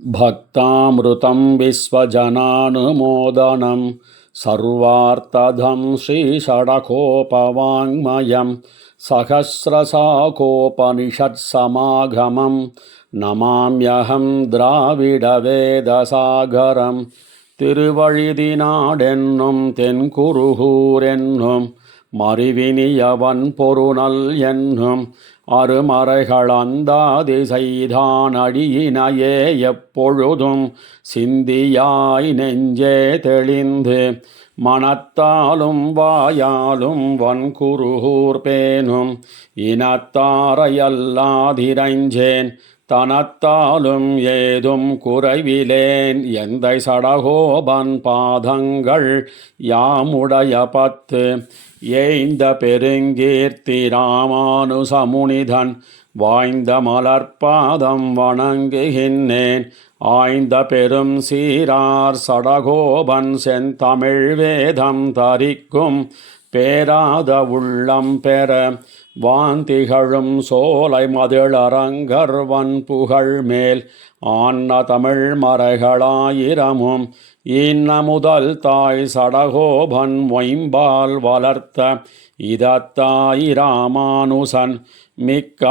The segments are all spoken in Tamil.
भक्तामृतं विश्वजनानुमोदनं सर्वार्थदं श्रीषडकोपवाङ्मयं सहस्रशाकोपनिषत्समागमं नमाम्यहं द्राविडवेदसागरं திருவழிதினாடென்னும் தென்குருகூர் என்னும் மறிவினியவன் பொருநல் என்னும் அருமறைகள் அந்தாதி செய்தான் அடியினையே எப்பொழுதும் சிந்தியாய் நெஞ்சே தெளிந்து மனத்தாலும் வாயாலும் வன்குருகூர் பேணும் இனத்தாரையல்லாதிரைஞ்சேன் தனத்தாலும் ஏதும் குறைவிலேன் எந்தை சடகோபன் பாதங்கள் யாமுடைய பத்து ஏய்ந்த பெருங்கீர்த்தி ராமானுசமுனிதன் வாய்ந்த மலர்பாதம் வணங்குகின்றேன் ஆய்ந்த பெரும் சீரார் சடகோபன் செந்தமிழ் வேதம் தரிக்கும் பேராத உள்ளம் பெற வாந்திகழும் சோலை மதிளரங்கர்வன் புகழ் மேல் ஆன்ன தமிழ் மறைகளாயிரமும் இன்ன முதல் தாய் சடகோபன் மொயம்பால் வளர்த்த இதத்தாய் ராமானுசன் மிக்க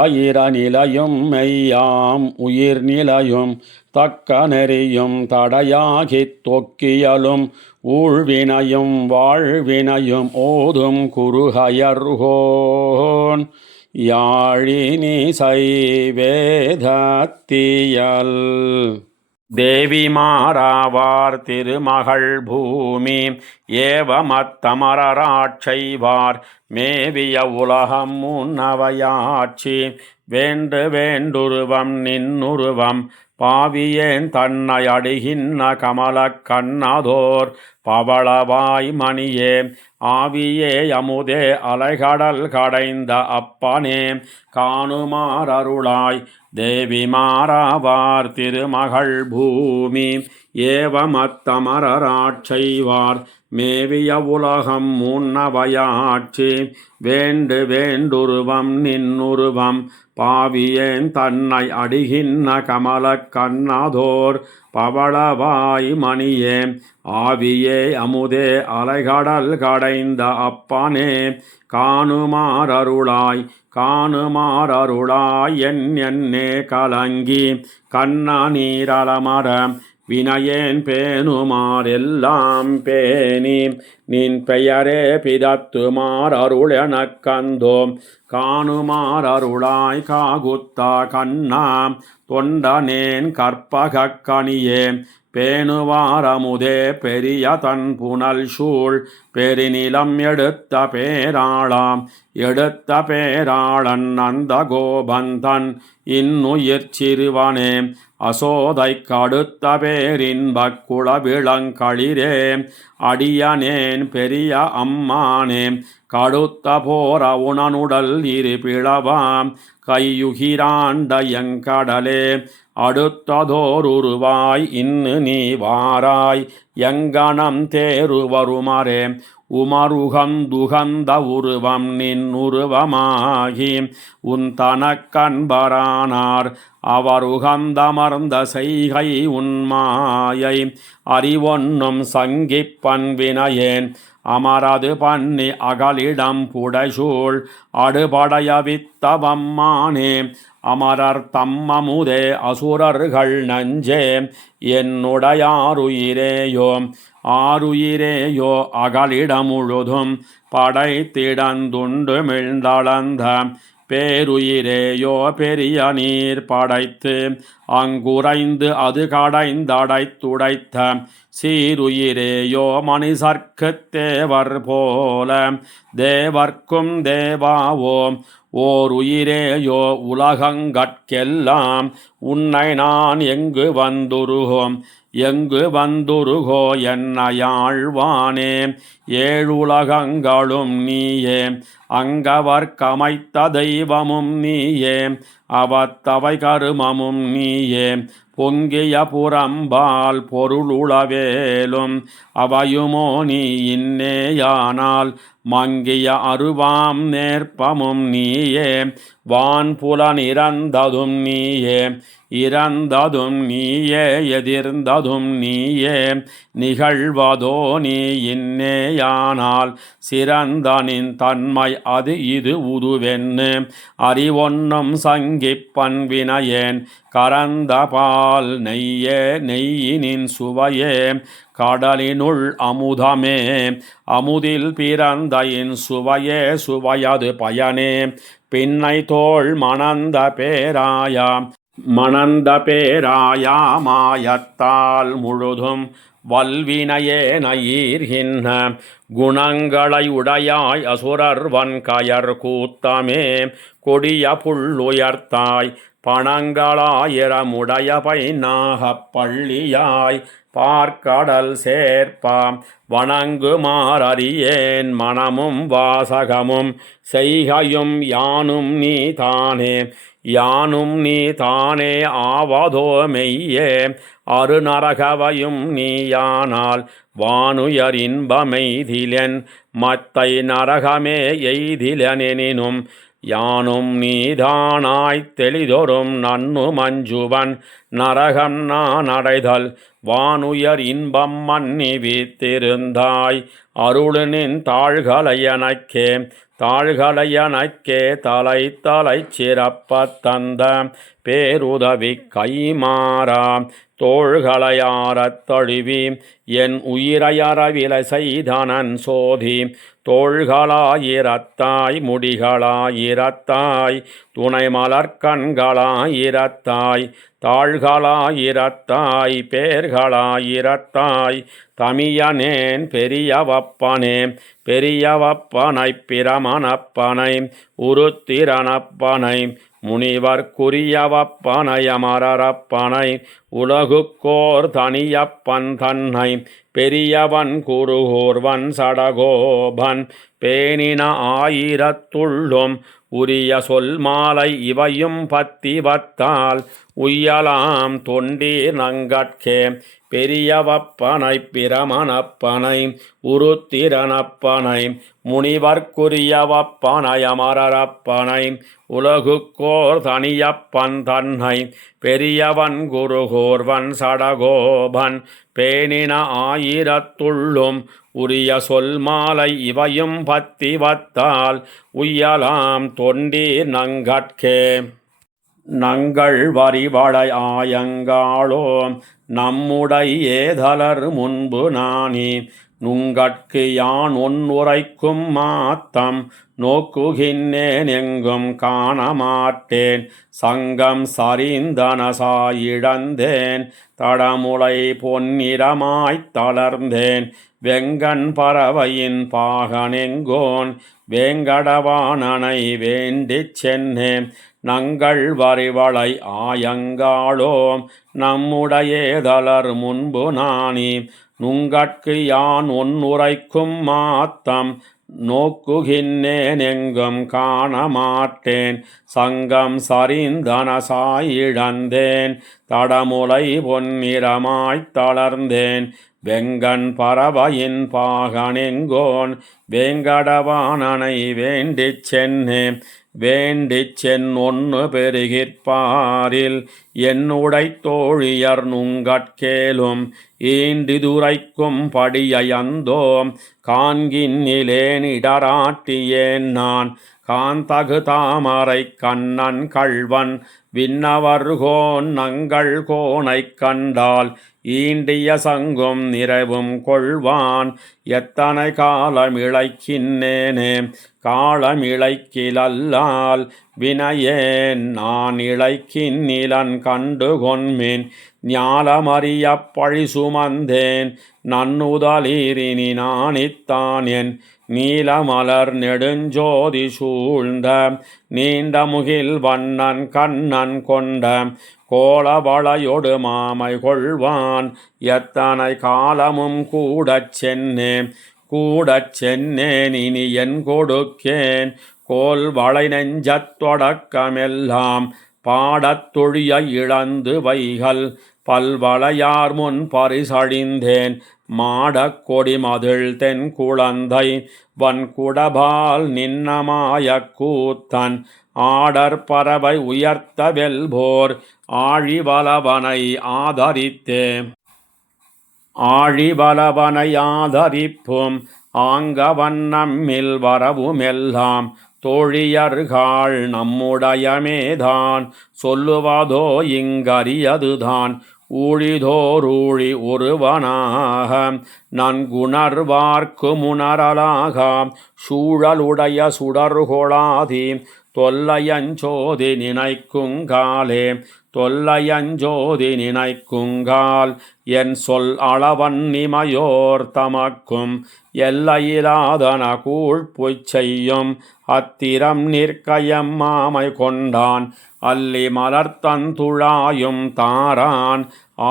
நிலையும் மெய்யாம் உயிர் நிலையும் தக்க நெறியும் தடையாகித் தொக்கியலும் ஊழ்வினையும் வாழ்வினையும் ஓதும் குருகயர்கோன் யாழினிசை வேதத்தியல் தேவிமாராவார் திருமகள் பூமி ஏவமத்தமரராட்சைவார் மேவிய உலகம் முன்னவையாட்சி வேண்டு வேண்டுருவம் நின்னுருவம் பாவியேன் தன்னை அடிகின்ன கமலக் கண்ணதோர் பவளவாய் மணியே ஆவியே அமுதே அலைகடல் கடைந்த அப்பனே காணுமாறருளாய் தேவி மாறாவார் திருமகள் பூமி ஏவமத்தமரராட்சைவார் மேவிய உலகம் முன்னவையாட்சி வேண்டு வேண்டுருவம் நின்னுருவம் பாவியேன் தன்னை அடிகின்ன கமலக் கண்ணதோர் பவளவாய் மணியே ஆவியே அமுதே அலைகடல் கடைந்த அப்பனே காணுமாறருளாய் காணுமாறருளாய் என்னே கலங்கி கண்ண நீரலமர வினையேன் பேணுமாறெல்லாம் பேணி நின் பெயரே பிதத்துமார் அருள் எனக் கந்தோம் காணுமாறருளாய் காகுத்தா கண்ணா தொண்டனேன் கற்பகக் கனியே பேணுவாரமுதே பெரிய தன் புனல் சூழ் பெருநிலம் எடுத்த பேராளாம் எடுத்த பேராளன் அந்த கோபந்தன் இன்னுயிர் சிறுவனே அசோதை கடுத்த பேரின்பக் குளவிளங்களிரே அடியனேன் பெரிய அம்மானே கடுத்த போர உணனுடல் இரு பிளவாம் கையுகிராண்ட எங்கடலே அடுத்ததோருருவாய் இன்னு நீ வாராய் எங்கனம் தேருவருமரே உமருகந்துகந்த உருவம் நின் உருவமாகி உன் தனக்கன்பரானார் அவருகந்தமர்ந்த செய்கை உன்மாயை அறிவொன்னும் சங்கிப்பன் வினையேன் அமரது பண்ணி அகலிடம் புடைசூழ் அடுபடைய வித்தவம்மானே அமரர் தம்மமுதே அசுரர்கள் நஞ்சே என்னுடையாருயிரேயோ ஆருயிரேயோ அகலிடமுழுதும் படைத்திடந்துண்டு மிழ்ந்தளந்த பேருயிரேயோ பெரிய நீர் படைத்து அங்குரைந்து அது கடைந்தடைத்துடைத்த சீருயிரேயோ மனிதர்க்குத் தேவர் போல தேவர்க்கும் தேவாவோம் ஓர் உயிரேயோ உலகங்கட்கெல்லாம் உன்னை நான் எங்கு வந்துருகோ என்ன யாழ்வானே ஏழுலகங்களும் நீயே அங்கவர்க்கமைத்த தெய்வமும் நீயே அவத்தவை கருமமும் நீயே பொங்கிய புறம்பால் பொருளுளவேலும் அவையுமோ நீ இன்னேயானால் மங்கிய அருவாம் நேர்ப்பமும் நீயே வான்புலன் இறந்ததும் நீயே, இறந்ததும் நீயே, எதிர்ந்ததும் நீயே, நிகழ்வதோ நீ இன்னேயானால் சிறந்தனின் தன்மை அது இது உதுவென்னு அறிவொன்னும் சங்கிப்பன் வினையேன் கறந்த பால் நெய்யே, நெய்யினின் சுவையே, கடலினுள் அமுதமே, அமுதில் பிறந்தையின் சுவையே, சுவையது பயனே, பின்னை தோள் மணந்த பேராயா, மணந்த பேராயா, மாயத்தால் முழுதும் வல்வினையே நயீர்கின்ற குணங்களை உடையாய், அசுரர் வன்கயர் கூத்தமே, கொடிய புள்ளுயர்த்தாய், பணங்களாயிரமுடைய பைநாகப் பள்ளியாய், பார்க்கடல் சேர்ப்பாம் வணங்குமாறறியேன், மனமும் வாசகமும் செய்கையும் யானும் நீ தானே, யானும் நீ தானே, ஆவதோ மெய்யே, அருநரகவையும் நீயானால் வானுயர் இன்பமெய்திலென், மத்தை நரகமே எய்திலெனினும் யானும் நீதானாய்த் தெளிதொறும் நன்னு மஞ்சுவன், நரகம் நான் அடைதல் வானுயர் இன்பம் மன்னி வீத்திருந்தாய், அருளினின் தாள்களையனக்கே, தாள்களையனக்கே, தலை தலை சிறப்பத் தந்த பேருதவி கைமாறா, தோள்களையாரத் தழுவி என் உயிரையறவிலை செய்தனன் சோதி, தோள்களாயிரத்தாய், முடிகளாயிரத்தாய், துணை மலர்கண்களாயிரத்தாய், தாள்களாயிரத்தாய், பேர்களாயிரத்தாய், தமியனேன் பெரியவப்பனே, பெரியவப்பனைப் பிரமனப்பனை, உருத்திரனப்பனை, முனிவர்க்குரியவப்பனை, அமரரப்பனை, உலகுக்கோர் தனியப்பன் தன்னை, பெரியவன் குருகூர்வன் சடகோபன், பேணின ஆயிரத்துள்ளும் உரிய சொல் மாலை, இவையும் பத்திவத்தால் உய்யலாம் தொண்டீர் நங்கட்கே, பெரியவப்பனைப் பிரமனப்பனை, உருத்திரனப்பனை, முனிவர்க்குரியவப்பனை, அமரரப்பனை, உலகுக்கோர் தனியப்பன் தன்னை, பெரியவன் குருகூர்வன் சடகோபன், பேணின ஆயிரத்துள்ளும் உரிய சொல் மாலை, இவையும் பத்திவத்தால் உய்யலாம் தொண்டீர் நங்கட்கே. நங்கள் வரிவளை ஆயங்காளோ நம்முடை ஏதலர் முன்பு நாணி, நுங்கட்கு யான் ஒன்னுரைக்கும் மாத்தம் நோக்குகின்னேன் எங்கும் காணமாட்டேன், சங்கம் சரிந்தனசாயிழந்தேன், தடமுலை பொன்னிறமாய்த் தளர்ந்தேன், வெங்கண் பறவையின் பாகனெங்கோன் வேங்கடவாணனை வேண்டிச் சென்னேன், நங்கள் வரிவளை ஆயங்காளோ நம்முடையேதலர் முன்பு நாணி, நுங்கட்கு யான் ஒன்னுரைக்கும் மாத்தம் நோக்குகின்னேன் எங்கும் காணமாட்டேன், சங்கம் சரிந்தனசாயிழந்தேன், தடமுலை பொன்னிறமாய்த் தளர்ந்தேன், வெங்கண் பறவையின் பாகனெங்கோன் வேங்கடவாணனை வேண்டிச் சென்னேன், வேண்டிச் சென்னொன்னு பெருகிற்பாரில் என்னுடை தோழியர் நுங்கட்கேலும் ஈண்டிதுரைக்கும் படியந்தோம் காண்கின்னிலேன் இடராட்டியேன் நான், காந்தகு தாமரை கண்ணன் கள்வன் விண்ணவர்கோன் நங்கள் கோனைக் கண்டால் ஈண்டிய சங்கும் நிறைவும் கொள்வான், எத்தனை காலமிழைக்கின்னேனே, காலமிழைக்கிலல்லால் வினையேன் நான் இழைக்கின்னிலன் கண்டுகொன்மின், ஞாலமறியப் பழி சுமந்தேன் நன்னுதலீரினி நாணித்தான் என், நீலமலர் நெடுஞ்சோதி சூழ்ந்த நீண்ட முகில் வண்ணன் கண்ணன் கொண்ட கோலவளையொடு மாமை கொள்வான், எத்தனை காலமும் கூடச் சென்னேன், கூடச் சென்னேன் இனி என் கொடுக்கேன், கோல் வளை நெஞ்சத் தொடக்கமெல்லாம் பாடத் தொழிய இழந்து வைகள், பல்வளையார் முன் பரிசழிந்தேன் மாடக் கொடிமதிள் தென் குழந்தை வன்குடபால் நின்னமாயக் கூத்தன் ஆடற் பறவை உயர்த்த வெல்போர் ஆழிவலவனை ஆதரித்தே. ஆழிவலவனை ஆதரிப்பும் ஆங்கவன் நம்மில் வரவுமெல்லாம் தோழியர்கள் நம்முடையமேதான் சொல்லுவதோ இங்கரியதுதான். ஊழிதோரூழி ஒருவனாக நன்குணர்வார்க்கு முணரலாகாம் சூழலுடைய சுடர்கொளாதி தொல்லையஞ்சோதி நினைக்குங்காலே. தொல்லையஞ்சோதி நினைக்குங்கால் என் சொல் அளவன் நிமையோர் தமக்கும் எல்லையிலாதன கூழ்ப்புச் செய்யும் அத்திரம் நிற்கயம் மாமை கொண்டான் அல்லி மலர்த்தந்துழாயும் தாரான்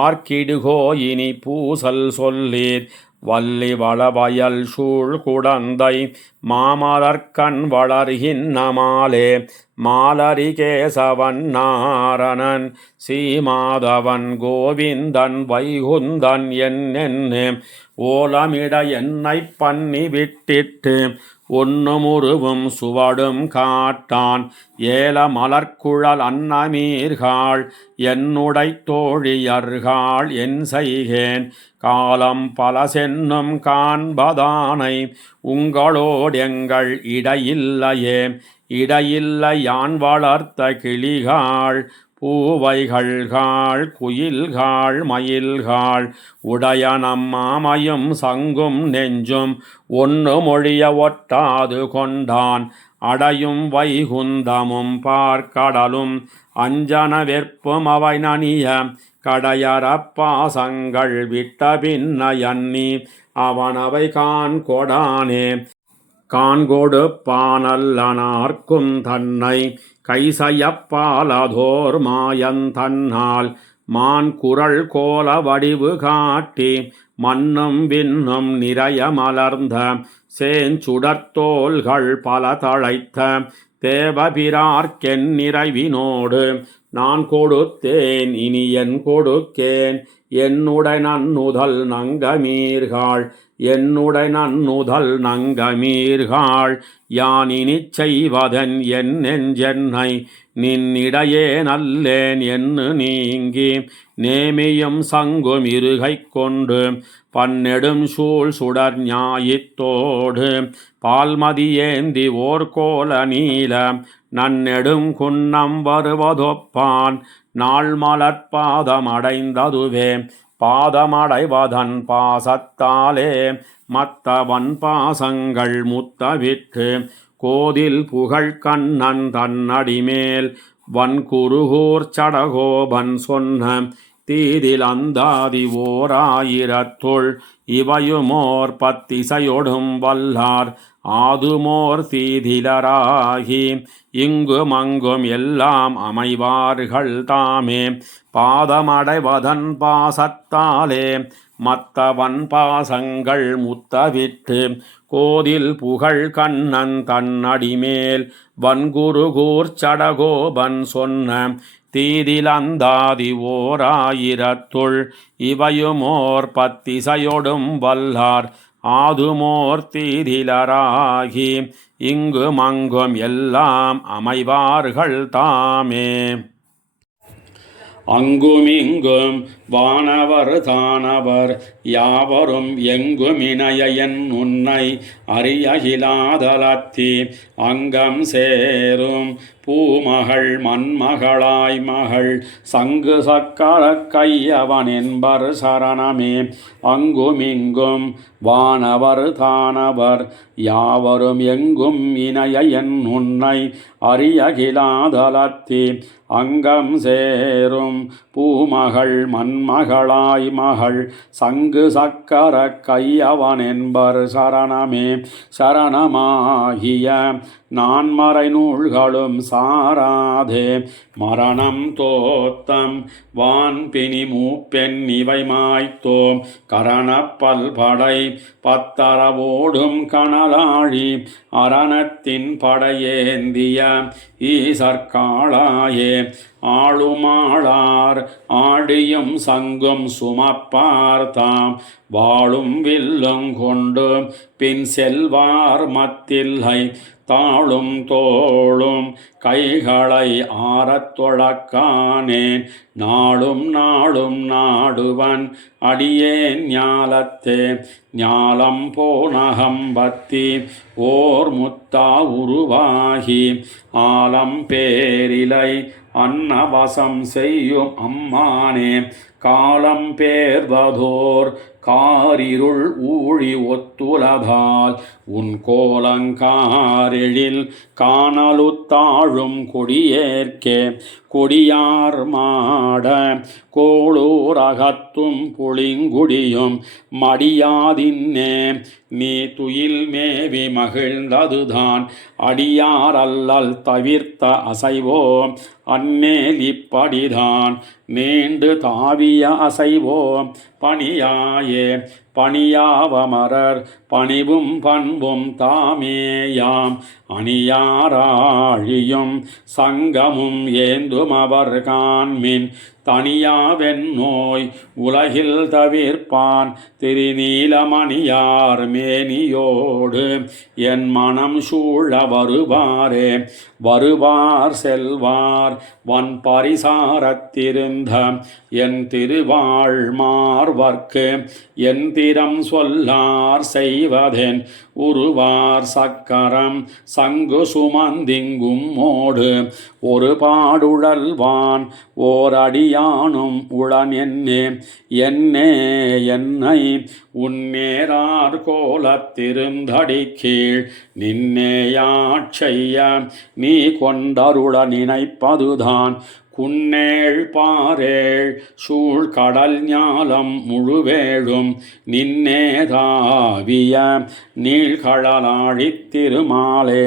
ஆர்க்கிடுகோ இனி பூசல் சொல்லீர். வள்ளி வளவயல் சூழ் குடந்தை மாமலர்கண் வளர்கின்னமாலே மாலரி கேசவன் நாரணன் சீமாதவன் கோவிந்தன் வைகுந்தன் என்னென்னு ஓலமிட என்னை பண்ணி விட்டிட்டு ஒன்னுமுருவும் சுவடும் காட்டான் ஏல மலர்க்குழல் அன்னமீர்கள் என்னுடை தோழியர்கள் என் செய்கேன். காலம் பல சென்னும் காண்பதானை உங்களோடெங்கள் இடையில்லையே. இடையில்லை யான் வளர்த்த கிளிகள் பூவைகள்காள் குயில்காள் மயில்காள் உடையனம் மாமையும் சங்கும் நெஞ்சும் ஒன்னு மொழிய ஒட்டாது கொண்டான். அடையும் வைகுந்தமும் பார்க்கடலும் அஞ்சன வெற்பும் அவை நனிய கடையறப் பாசங்கள் விட்ட பின்ன எண்ணி அவனவை காண்கொடானே. காண்கொடுப்பானல்லனார்க்கும் தன்னை கைசையப்பாலதோர் மாயந்தன்னால் மான் குரல் கோல வடிவு காட்டி மண்ணும் விண்ணும் நிறைய மலர்ந்த சேஞ்சுடர்த்தோள்கள் பல தழைத்த தேவபிரார்க்கென் நிறைவினோடு நான் கொடுத்தேன் இனி என் கொடுக்கேன். என்னுடை நன்னுதல் நங்கமீர்கள் என்னுடை நன்னுதல் நங்கமீர்கள் யான் இனிச் செய்வதன் என் நெஞ்சென்னை நின்னிடையே நல்லேன் என்று நீங்கி நேமியும் சங்கும் இருகை கொண்டு பன்னெடும் சூழ் சுடர் ஞாயித்தோடு பால்மதியேந்தி ஓர் கோல நீல நன்னெடும் குன்னம் வருவதொப்பான் நாள் மலர்பாதம் அடைந்ததுவே. பாதமடைவதன் பாசத்தாலே மத்தவன் பாசங்கள் முத்தவிட்டு கோதில் புகழ் கண்ணன் தன்னடிமேல் வன்குருகூர் சடகோபன் சொன்ன தீதில் அந்தாதி ஓராயிரத்துள் இவையுமோர் பத்திசையொடும் வல்லார் ஆதுமோர் தீதிலராகி இங்கும் அங்கும் எல்லாம் அமைவார்கள் தாமே. பாதமடைவதன் பாசத்தாலே மத்தவன் பாசங்கள் முத்தவிட்டு கோதில் புகழ் கண்ணன் தன்னடிமேல் வன்குருகூர் சடகோபன் சொன்ன தீதில் அந்தாதி ஓராயிரத்துள் இவையுமோர் பத்திசையொடும் வல்லார் ஆதுமோர் தீதிலராகி இங்கும் அங்கும் எல்லாம் அமைவார்கள் தாமே. அங்குமிங்கும் வானவர் தானவர் யாவரும் எங்கும் இணைய என் உன்னை அறியகிலாதலத்தி அங்கம் சேரும் பூமகள் மண்மகளாய் மகள் சங்கு சக்கர கையவன் என்பர் சரணமே. அங்குமிங்கும் வானவர் தானவர் யாவரும் எங்கும் இணைய என் உன்னை அறியகிலாதலத்தி அங்கம் சேரும் பூமகள் மண்மகளாய் மகள் சங்கு சக்கர கையவன் என்பர் சரணமே. சரணமாகிய நான்மறை நூல்களும் சாராதே மரணம் தோத்தம் வான்பினி மூப்பெண் இவை மாய்த்தோம் கரணப்பல் படை பத்தரவோடும் கனலாழி அரணத்தின் படையேந்திய ஈசற்காளாயே. ஆளுமாளார் ஆடியும் சங்கும் சுமப்பார்த்தாம் வாளும் வில்லும் கொண்டு பின் செல்வார் மத்தில்லை தாளும் தோளும் கைகளை ஆறத் தொழக்கானேன் நாளும் நாளும் நாடுவன் அடியேன் ஞாலத்தே ஞாலம் போனகம்பத்தி ஓர் முத்தா உருவாகி ஆலம் பேரிலை அன்னவசம் செய்யும் அம்மானே காலம் பேர்வதோர் காரிருள் ஊழி ஒத்துலதால் உன் கோலங்காரெழில் காணலுத்தாழும் கொடியேற்கே கொடியார் மாட கோளூரகத்தும் புளிங்குடியும் மடியாதின்னே நீ துயில் மேவி மகிழ்ந்ததுதான் அடியார் அல்லல் தவிர்த்த அசைவோ அந்நேல் இப்படிதான் நீண்டு தாவிய அசைவோ பணியாயே பணியாவமரர் பணிவும் பண்பும் தாமேயாம் அணியாராழியும் சங்கமும் ஏந்தும் அவர் காண்மின் தனியாவென் நோய் உலகில் தவிர்ப்பான் திருநீலமணியார் மேனியோடு என் மனம் சூழ வருவாரே வருவார் செல்வார் வன் பரிசாரத்திருந்த என் திருவாழ்மார்வர்க்கு என் திறம் சொல்லார் செய்வதென் உருவார் சக்கரம் சங்கு சுமந்திங்கும் மோடு ஒரு பாடுழல்வான் ஓர் அடியானும் உளன் என்னே என்னே என்னை உன்னேரார் கோலத்திருந்தடி கீழ் நின்னேயாட்செய்ய நீ கொண்டருள நினைப்பதுதான் குன்னேள் பாரேள் சூழ்கடல் ஞாலம் முழுவேழும் நின்னேதாவிய நீழ்கழலாழித் திருமாலே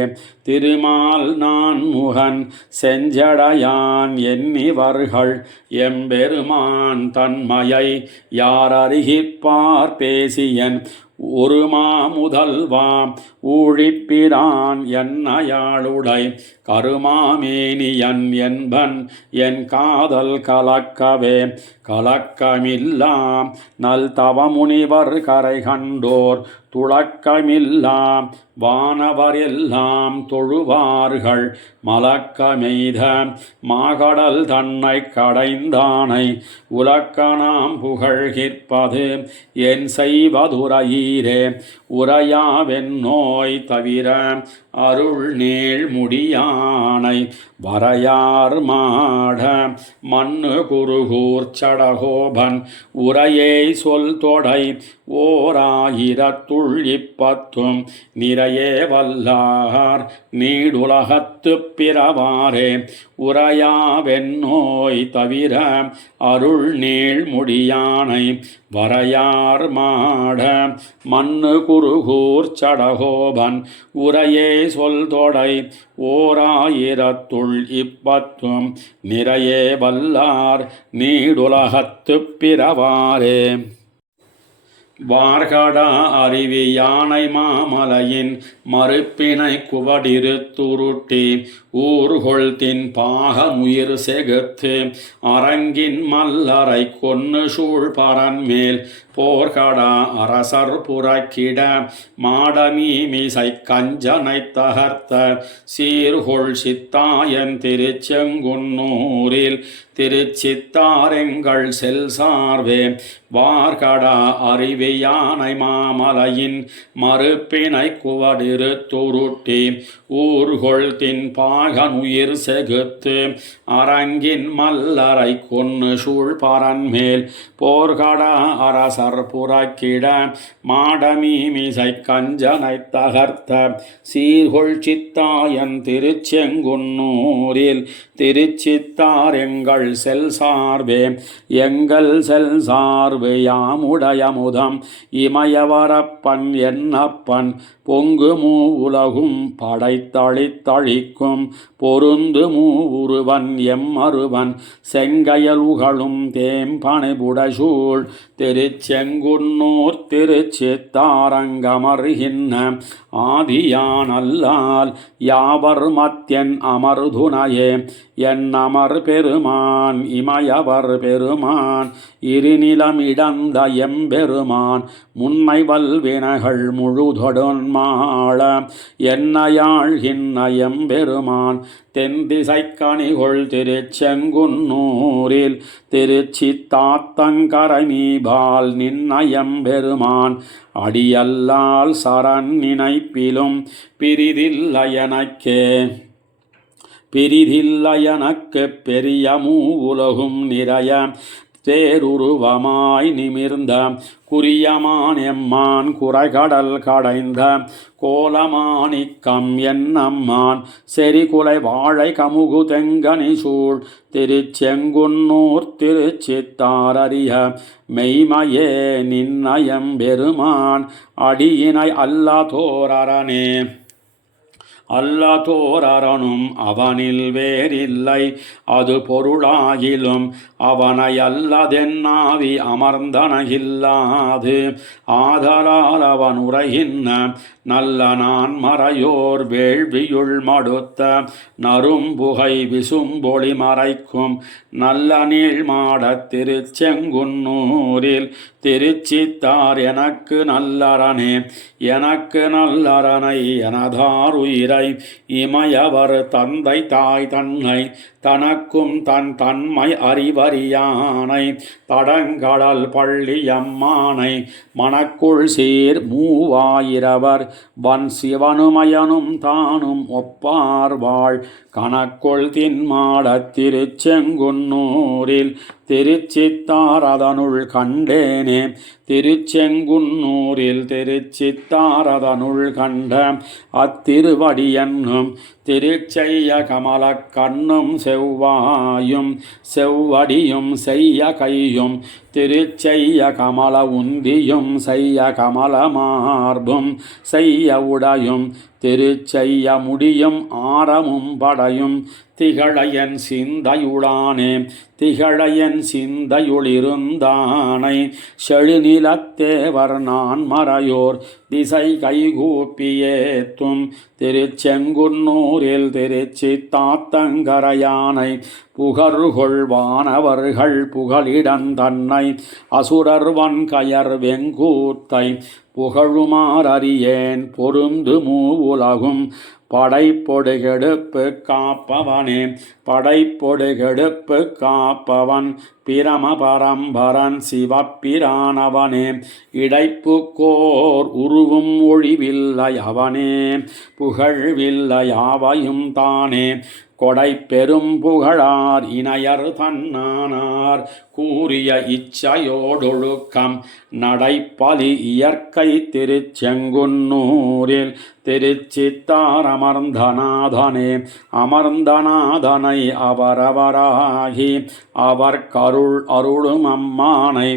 திருமால் நான் முகன் செஞ்சடையான் எண்ணிவர்கள் எம்பெருமான் தன்மையை யார் அறிகிற்பார் பேசியன் ஒரு மாமுதல்வாம் ஊழிப்பிரான் என்னையாளுடை கருமாமேனியன் என்பன் என் காதல் கலக்கவே கலக்கமில்லாம் நல் தவமுனிவர் கரை கண்டோர் துளக்கமில்லாம் வானவர் எல்லாம் தொழுவார்கள் மலக்கமெய்த மாகடல் தன்னை கடைந்தானை உலக்கனாம் புகழ்கிற்பது என் செய்வதுரையீரே உரையாவென் நோய் தவிர அருள் நீள் முடியானை வரையார் மாட மண்ணு குருகூர் சடகோபன் உரையை சொல் தொடை ஓராயிரத்துள் இப்பத்தும் நிறையே வல்லார் நீடுலகத்து பிறவாரே உரையாவென் நோய் தவிர அருள் நீள் முடியானை வரையார் மாட மண்ணு குருகூர் சடகோபன் உரையே சொல் தொடை ஓராயிரத்துள் இப்பத்தும் நிறையே வல்லார் நீடுலகத்து பிறவாரே வார்கடா அருவி யானை மாமலையின் மறுப்பினை குவடிரு துருட்டி ஊர்கொள் தின் பாகமுயிர் செகுத்து அரங்கின் மல்லரை கொன்னு சூழ் பரன்மேல் போர்கடா அரசர் புறக்கிட மாடமீமிசை கஞ்சனை தகர்த்த சீர்கொள் சித்தாயன் திருச்செங்குன்னூரில் திருச்சித்தாரெங்கள் செல் சார்வே வார்கடா அருவி யானை மாமலையின் மறுப்பினை குவடிரு துருட்டி ஊர்கொள் தின் பாகனுயிர் செகுத்து அரங்கின் மல்லரை கொன்னு சூழ் பரன்மேல் போர்கடா அரசர் புறக்கிட மாடமீமிசை கஞ்சனை தகர்த்த சீர்கொள் சித்தாயன் திருச்செங்குன்னூரில் திருச்சித்தாரெங்கள் செல் சார்வே எங்கள் செல் சார்பு யாமுடைய முதம் இமயவரப்பன் என்னப்பன் பொங்கு மூ உலகும் படைத்தளித்தழிக்கும் பொருந்து மூ உருவன் எம்மருவன் செங்கையலுகளும் தேம்பனை புடைசூழ் திருச்செங்குன்னூர் திருச்சித்தாரங்கமர்கின்ன ஆதியானல்லால் யாவர் மத்யன் அமர்துணையே என் அமர் பெருமான் இமயவர் பெருமான் இருநிலமிடந்த எம்பெருமான் பெருமான் முன்னை வல்வினைகள் முழுதொடுமாள என்னையாழ்கின்ன பெருமான் தென்திசைக்கணிகொள் திருச்செங்குன்னூரில் திருச்சித்தாத்தங்கரமீபால் நின்னயம்பெருமான் அடியல்லால் சரண் நினைப்பிலும் பிரிதில்லையனக்கு பெரிய மூவுலகும் நிறைய தேருருவமாய் நிமிர்ந்த குறியமான் எம்மான் குறைகடல் கடைந்த கோலமாணிக்கம் என்னம்மான் செறிகுலை வாழை கமுகு தெங்கனி சூழ் திருச்செங்குன்னூர் திருச்சித்தாரறிய மெய்மையே நின்னயம்பெருமான் அடியினை அல்லதோரனும் அவனில் வேறில்லை அது பொருளாகிலும் அவனை அல்லதென்னாவி அமர்ந்தனகில்லாது ஆதலால் அவன் உரைகின்ற நல்ல நான் மறையோர் வேள்வியுள் மடுத்த நரும்புகை விசும்பொழி மறைக்கும் நல்ல நீழ்மாடத் திருச்செங்குன்னூரில் திருச்சித்தார் எனக்கு நல்லறனே எனதாருயிரை இமையவர் தந்தை தாய் தன்னை தனக்கும் தன் தன்மை அறிவறியானை தடங்கடல் பள்ளியம்மானை மணக்குள் சீர் மூவாயிரவர் வன் சிவனுமயனும் தானும் ஒப்பார்வாள் கணக்குள் தின்மாடத் திருச்செங்குன்னூரில் திருச்சித்தாரதனுள் கண்டேனே திருச்செங்குன்னூரில் திருச்சித்தாரதனுள் கண்ட அத்திருவடியன்னும் திருச்செய்ய கமலக் கண்ணும் செவ்வடியும் செய்ய கையும் திருச்செய்ய கமல உந்தியும் செய்ய கமல மார்பும் செய்ய உடையும் திருச்செய்ய முடியும் ஆரமும் படையும் திகழையன் சிந்தையுளிருந்தானை செழுநிலத்தேவர் நான் மறையோர் திசை கைகூப்பியேத்தும் திருச்செங்குன்னூரில் திருச்சித்தாத்தங்கரையானை புகழ்கொள்வானவர்கள் புகலிடந்தன்னை அசுரர்வன் கயர் வெங்கூத்தை புகழுமாறறியேன் பொருந்து மூவுலகும் படைப்பொடுகெடுப்பு காப்பவன் பிரம பரம்பரன் சிவப்பிரானவனே இடைப்புக்கோர் உருவும் ஒழிவில்லை அவனே புகழ்வில்லையாவையும் தானே கொடை பெரும் புகழார் இணையர் தன்னானார் கூறிய இச்சையோடொழுக்கம் நடைப்பலி இயற்கை திருச்செங்குன்னூரில் திருச்சித்தார் அமர்ந்தநாதனை அவரவராகி அவர் அருளும் அம்மானை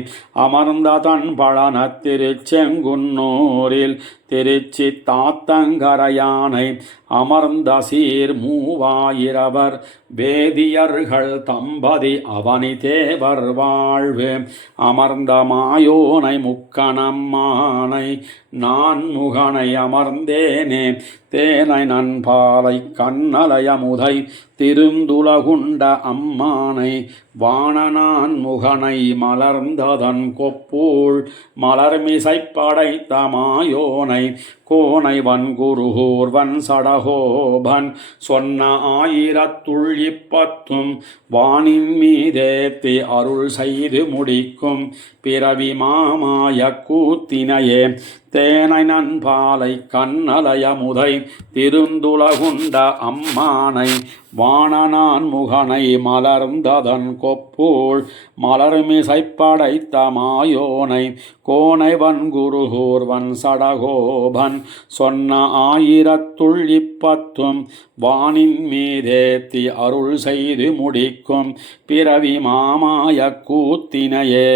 அமர்ந்த தன் பழன திருச்செங்குன்னூரில் திருச்சித்தாத்தங்கரையானை அமர்ந்த சீர் மூவாயிரவர் வேதியர்கள் தம்பதி அவனி தேவர் வாழ்வு அமர்ந்த மாயோனை முக்கணம்மானை நான் முகனை அமர்ந்தேனே தேனை நண்பாலை கண்ணலயமுதை திருந்துலகுண்ட அம்மானை வானனான் முகனை மலர்ந்ததன் கொப்பூள் மலர்மிசை படைத்த மாயோனை கோனை வன்குருகூர்வன் சடகோபன் சொன்ன 1010 வானின் மீதேத்தி அருள் செய்து முடிக்கும் பிறவி மாமாய கூத்தினையே தேனை நண்பாலை கண்ணலயமுதை திருந்துலகுண்ட அம்மானை வானனான் முகனை மலர்ந்ததன் கொப்பூள் மலர்மிசை படைத்த மாயோனை கோனை வன்குருகூர்வன் சடகோபன் சொன்ன 1010 வானின் மீதேத்தி அருள் செய்து முடிக்கும் பிறவி மாமாய கூத்தினையே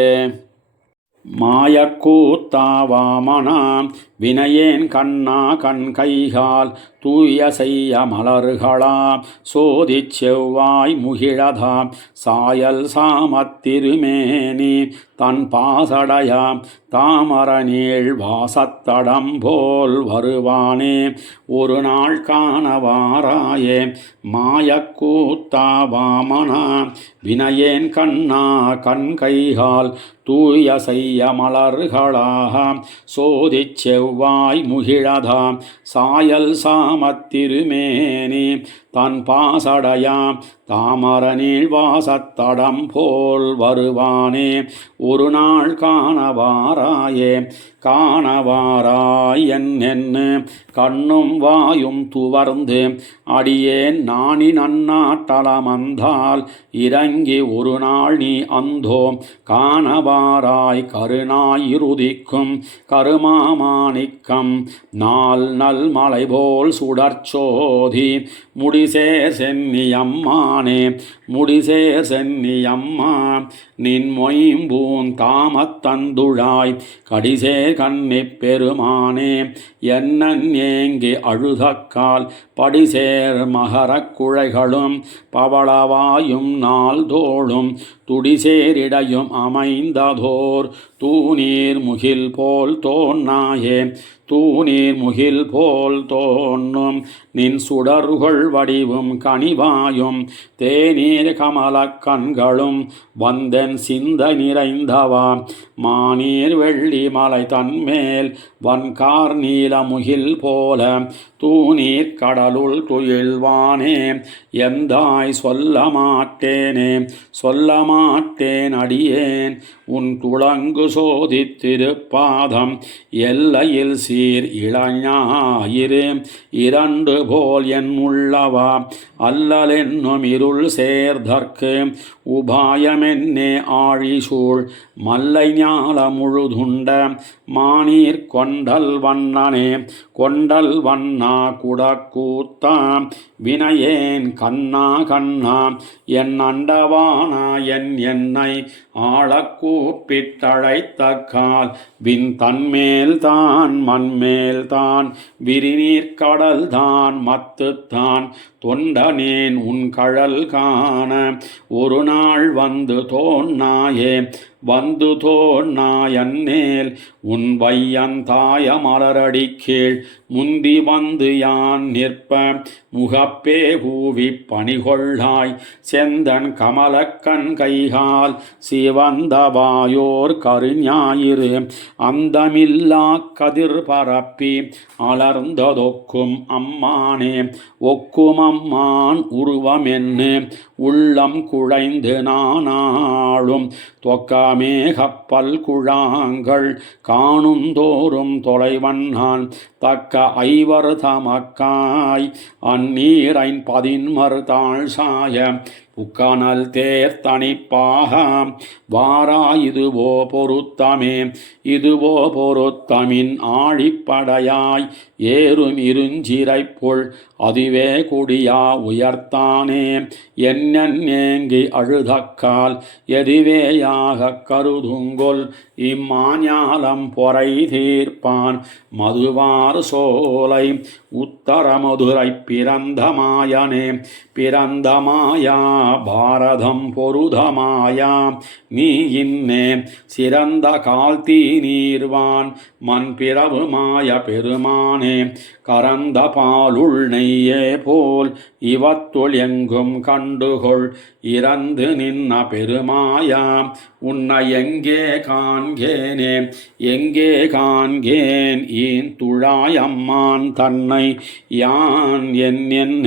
மாயக்கூத்தாவாமனாம் வினையேன் கண்ணா கண் கைகால் தூய செய்ய மலர்களாம் சோதிச் செவ்வாய் முகிழதாம் சாயல் சாமத்திருமேனி தன் பாசடையாம் தாமரநீள் வாசத்தடம் போல் வருவானே ஒரு நாள் காணவாராயே மாயக்கூத்தா வாமனா வினையேன் கண்ணா கண் கைகால் தூய செய்ய மலர்களாக சோதிச் செவ்வாய் முகிழதாம் சாயல் சாமத்திருமேனி தன் பாசடையாம் தாமர நீழ்வாசத்தடம் போல் வருவானே ஒரு நாள் காணவாராயே காணவாராய் என்ன கண்ணும் வாயும் துவர்ந்து அடியேன் நாணி நன்னாட்டலமந்தால் இறங்கி ஒரு நாள் நீ அந்தோ காணவாராய் கருணாயிருதிக்கும் கருமாமாணிக்கம் நாள் நல் மலை போல் சுடர்ச்சோதி முடிசேர் சென்னியம்மானே முடிசேர் சென்னியம்மா நின் மொயம்பூன் தாமத்தந்துழாய் கடிசேர் கண்ணிப் பெருமானே என்னன் ஏங்கி அழுதக்கால் படிசேர் மகரக் குழைகளும் பவளவாயும் நாள் தோளும் துடிசேரிடையும் அமைந்ததோர் தூநீர் முகில் போல் தோன்னாயே தூநீர் முகில் போல் தோன்னும் நின் சுடர்கள் வடிவும் கனிவாயும் தேநீர் கமலக் கண்களும் வந்தன் சிந்த நிறைந்தவா மாநீர் வெள்ளி மலை தன்மேல் வன்கார் நீல முகில் போல தூநீர் கடலுள் துயில்வானே எந்தாய் சொல்ல மாட்டேனே சொல்ல மாட்டேன் அடியேன் உன் துளங்கு சோதித்திருப்பாதம் எல்லையில் சீர் இளஞாயிறு இரண்டு போல் என் உள்ளவா அல்லலென்னும் இருள் சேர்தற்கு உபாயமென்னே ஆழிசூழ் மல்லை ஞால முழுதுண்ட மானீர் கொண்டல் வண்ணனே கொண்டல் வண்ணா குடக்கூத்தா வினையேன் கண்ணா கண்ணா என் அண்டவானா என்னை ஆளக்கூப்பிட்டழைத்தக்கால் வின் தன்மேல்தான் மண்மேல்தான் விரிநீர் கடல்தான் மத்துத்தான் தொண்டனேன் உன் கழல் காண ஒரு நாள் வந்து தோன்னாயே வந்து தோன்னாயன்னேல் உன் வையந்தாய மலரடி கீழ் முந்தி வந்து யான் நிற்ப முகப்பே பூவி பணிகொள்ளாய் செந்தன் கமலக்கண் கைகால் சிவந்தவாயோர் கருஞாயிறு அந்தமில்லா கதிர் பரப்பி அலர்ந்ததொக்கும் அம்மானே ஒக்கும் அம்மான் உருவமென்னு உள்ளம் குழைந்து நானாளும் தொக்கமே கப்பல் குழாங்கள் காணுந்தோறும் தொலைவன்னான் தக்க ஐவர் தமக்காய் அந்நீரைன் பதின்மறு தாழ் சாய புக்கனல் தேர்த்தனிப்பாக வாரா இதுவோ பொருத்தமே இதுவோ பொருத்தமின் ஆழிப்படையாய் ஏறும் இருஞ்சிரைப்புள் அதுவே குடியா உயர்த்தானே என்னன் ஏங்கி அழுதக்கால் எதுவேயாக கருதுங்கொல் இம்மாஞாலம் பொறை தீர்ப்பான் மதுவார் சோலை உத்தர மதுரை பிறந்தமாயனே பிறந்தமாயா பாரதம் பொருதமாயா நீ இன்னே சிறந்த கால்தீ நீர்வான் மண் பிறவு மாய பெருமானே கரந்த பாலுள் நெய்யே போல் இவத்துள் எங்கும் கண்டுகொள் இறந்து நின்ன பெருமாயாம் உன்னை எங்கே காண்கேனே எங்கே காண்கேன் ஈன் துழாயம்மான் தன்னை யான் என்ன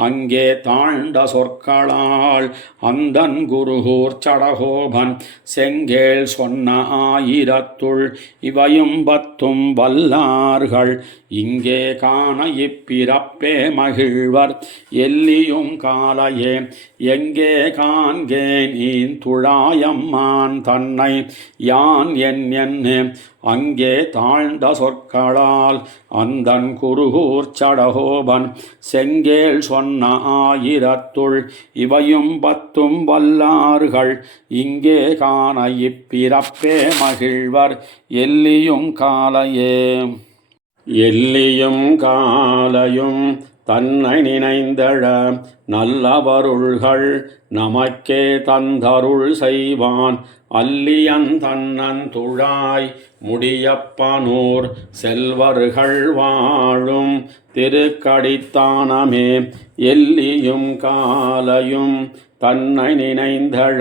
அங்கே தாழ்ந்த சொற்களால் அந்தன் குருகூர் சடகோபன் செங்கேள் சொன்ன ஆயிரத்துள் இவையும் பத்தும் வல்லார்கள் இங்கே காண இப்பிறப்பே மகிழ்வர் எல்லியும் காலையே எங்கே காண்கேன் ஈன் துழாயம்மான் தன்னை யான் என்ன அங்கே தாழ்ந்த சொற்களால் அந்தன் குருகூர் சடகோபன் செங்கேள் சொன்ன ஆயிரத்துள் இவையும் பத்தும் வல்லார்கள் இங்கே காண இப்பிறப்பே மகிழ்வர் எல்லியும் காலையே எல்லியும் காலையும் தன்னை நினைந்தழ நல்லவருள்கள் நமக்கே தந்தருள் செய்வான் அல்லியன் தன்னன் துழாய் முடியப்பனூர் செல்வர்கள் வாழும் திருக்கடித்தானமே. எல்லியும் காலையும் தன்னை நினைந்தழ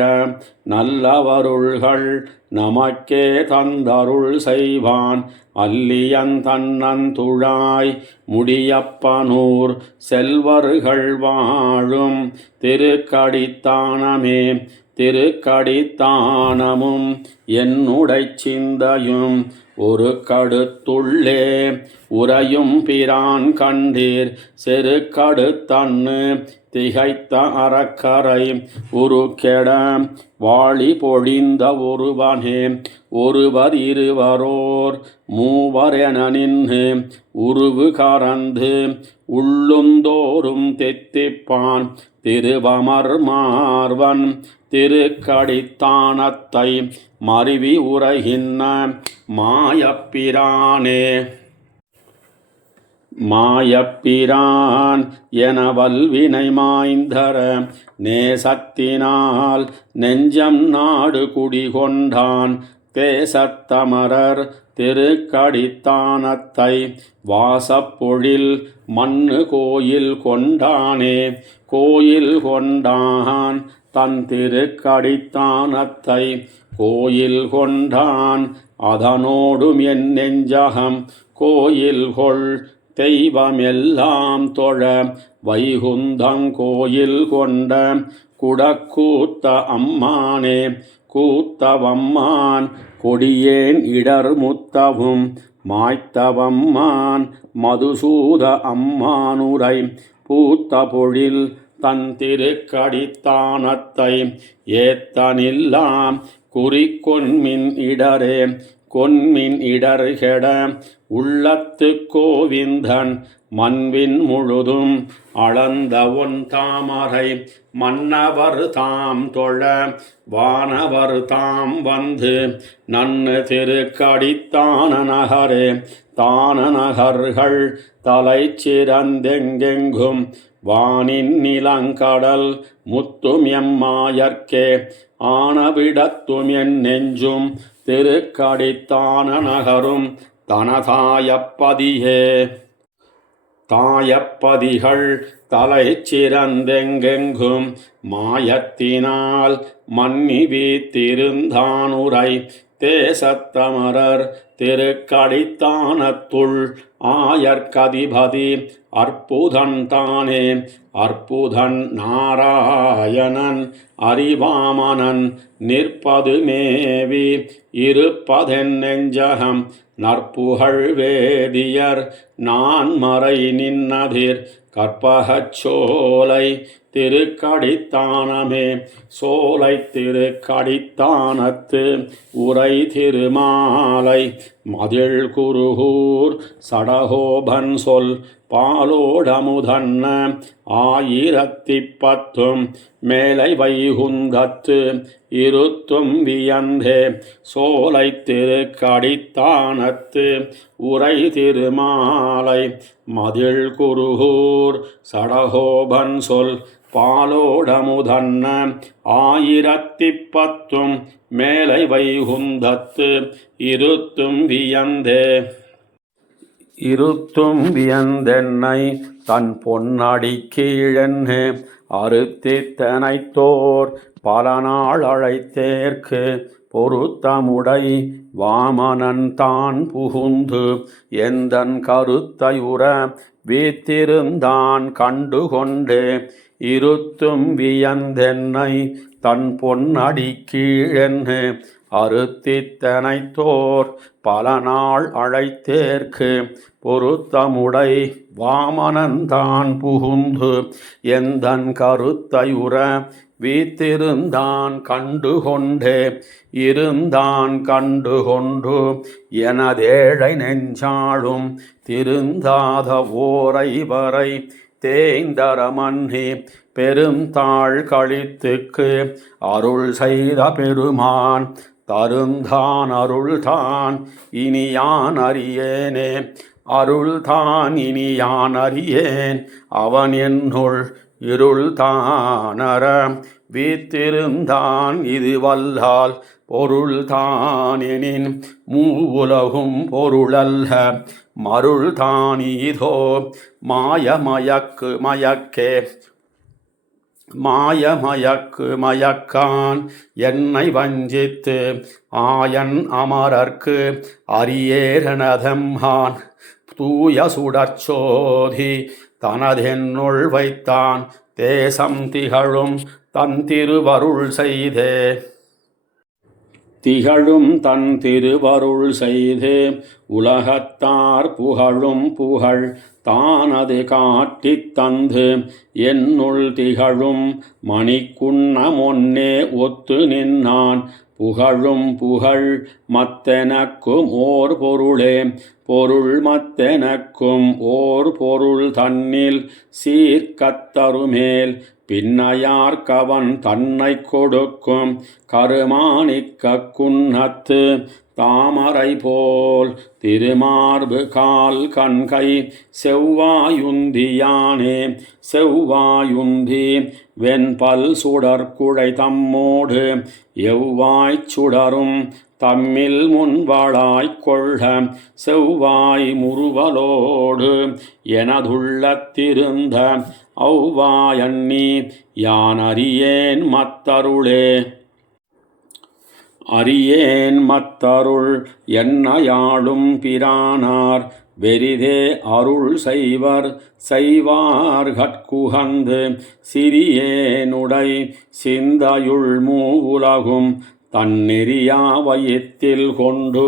நல்லவருள்கள் நமக்கே தந்தருள் செய்வான். அல்லியன் தன்னன் துழாய் முடியப்பனூர் செல்வர்கள் வாழும் திருக்கடித்தானமே. திருக்கடித்தானமும் என்னுடை சிந்தையும் ஒரு கடுத்துள்ளே உறையும் பிரான் கண்டீர். செருக்கடுத்தன்னு திகைத்த அறக்கரை உருக்கெட வாளி பொழிந்த ஒருவனே. ஒருவர் இருவரோர் மூவரென நின்று உருவு கறந்து உள்ளுந்தோறும் தெத்திப்பான். திருவமர் மார்வன் திருக்கடித்தானத்தை மருவி உரைகின்ற மாயப்பிரானே. மாயப்பிரான் என வல்வினை மாய்ந்தர நேசத்தினால் நெஞ்சம் நாடு குடிகொண்டான். தேசத்தமரர் திருக்கடித்தானத்தை வாசப்பொழில் மண்ணு கோயில் கொண்டானே. கோயில் கொண்டான் தன் திருக்கடித்தானத்தை கோயில் கொண்டான் அதனோடும் என் நெஞ்சகம் கோயில் கொள். தெய்வமெல்லாம் தொழ வைகுந்தங்கோயில் கொண்ட குடக்கூத்த அம்மானே. கூத்தவம்மான் கொடியேன் இடர் முத்தவும் மாய்த்தவம்மான் மதுசூத அம்மானுரை பூத்த பொழில் தன் திருக்கடித்தானத்தை ஏத்தனில்லாம் குறிக்கொன்மின் இடரே. கொன்மின் இடர்கெட உள்ளத்து கோவிந்தன் மண்வின் முழுதும் அளந்த ஒன் தாமரை. மன்னவர் தாம் தொழ வானவர் தாம் வந்து நன்னு திருக்கடித்தான நகரே. தான நகர்கள் தலை சிறந்தெங்கெங்கும் வானின் நிலங்கடல் முத்தும் எம்மாயர்க்கே. ஆனவிடத்தும் என் நெஞ்சும் திருக்கடித்தான நகரும் தனதாயப்பதியே. தாயப்பதிகள் தலை சிறந்தெங்கெங்கும் மாயத்தினால் மன்னி வீத்திருந்தானுரை. தேசத்தமரர் திருக்கடித்தானத்துள் ஆயர்கதிபதி அற்புதன் தானே. அற்புதன் நாராயணன் அறிவாமனன் நிற்பது மேவி இருப்பதென் நெஞ்சகம். நற்புகழ் வேதியர் நான் மறை நின்னதிர் கற்பகச் சோலை திருக்கடித்தானமே. சோலை திருக்கடித்தானத்து உரை திருமாலை மதிள் குருகூர் சடகோபன் சொல் பாலோடமுதன்ன 1010 மேலை வைகுந்தத்து இருத்தும் வியந்தே. சோலை திருக்கடித்தானத்து உரை திருமாலை மதிள் குருகூர் சடகோபன் சொல் பாலோடமுதன்ன 1010 மேலை வைகுந்தத்து இருத்தும் வியந்தே. இருத்தும் வியந்தென்னை தன் பொன்னடி கீழென்னு அறுத்தித்தனைத்தோர் பல நாள் அழைத்தேற்கு பொருத்தமுடை வாமனன் தான் புகுந்து எந்தன் கருத்தையுற வீத்திருந்தான் கண்டுகொண்டே. இருத்தும் வியந்தென்னை தன் பொன்னடி கீழென்னு அறுத்தித்தனைத்தோர் பல நாள் அழைத்தேற்கு பொருத்தமுடை வாமனன்தான் புகுந்து எந்தன் கருத்தையுற வீத்திருந்தான் கண்டுகொண்டே. இருந்தான் கண்டுகொண்டு எனதேழை நெஞ்சாளும் திருந்தாத ஓரை வரை தேய்ந்தர மன்னி பெருந்தாள் கழித்துக்கு அருள் செய்த பெருமான் தருந்தான் அருள்தான் இனி யான் அறியேனே. அருள்தான் இனி யான் அறியேன் அவன் என்னுள் இருள்தானற வீத்திருந்தான் இது வல்லால் பொருள்தானெனின் மூவுலகும் பொருளல்ல மருள்தானீதோ மயக்கே மயக்கான் என்னை வஞ்சித்து ஆயன் அமரர்க்கு அரியேரணதம்ஹான் தூய சுடற்சோதி தனதென்னுள் வைத்தான் தேசம் திகழும் தன் திருவருள் செய்தே திகழும் தன் திருவருள் செய்து உலகத்தார் புகழும் புகழ் தானது காட்டித் தந்து என்னுள் திகழும் மணிக்குண்ணமொன்னே ஒத்து நின்னான் புகழும் புகழ் மத்தெனக்கும் ஓர் பொருளே பொருள் மத்தெனக்கும் ஓர் பொருள் தன்னில் சீர்க்கத்தருமேல் பின்னையார்க்கவன் தன்னை கொடுக்கும் கருமாணிக்க குன்னத்து தாமரை போல் திருமார்பு கால் கண்கை செவ்வாயுந்தியானே செவ்வாயுந்தி வெண்பல் சுடற்குழை தம்மோடு எவ்வாய்ச் சுடரும் தம்மில் முன்வளாய்க் கொள்க செவ்வாய் முறுவலோடு எனதுள்ளத்திருந்த ஔவாயன்னி யான் அறியேன் மத்தருளே அறியேன் மத்தருள் என்னையாளும் பிரானார் வெரிதே அருள் செய்வார்கட்குகந்து சிறியேனுடை சிந்தையுள் மூவுலகும் தன்னெறியா வயித்தில் கொண்டு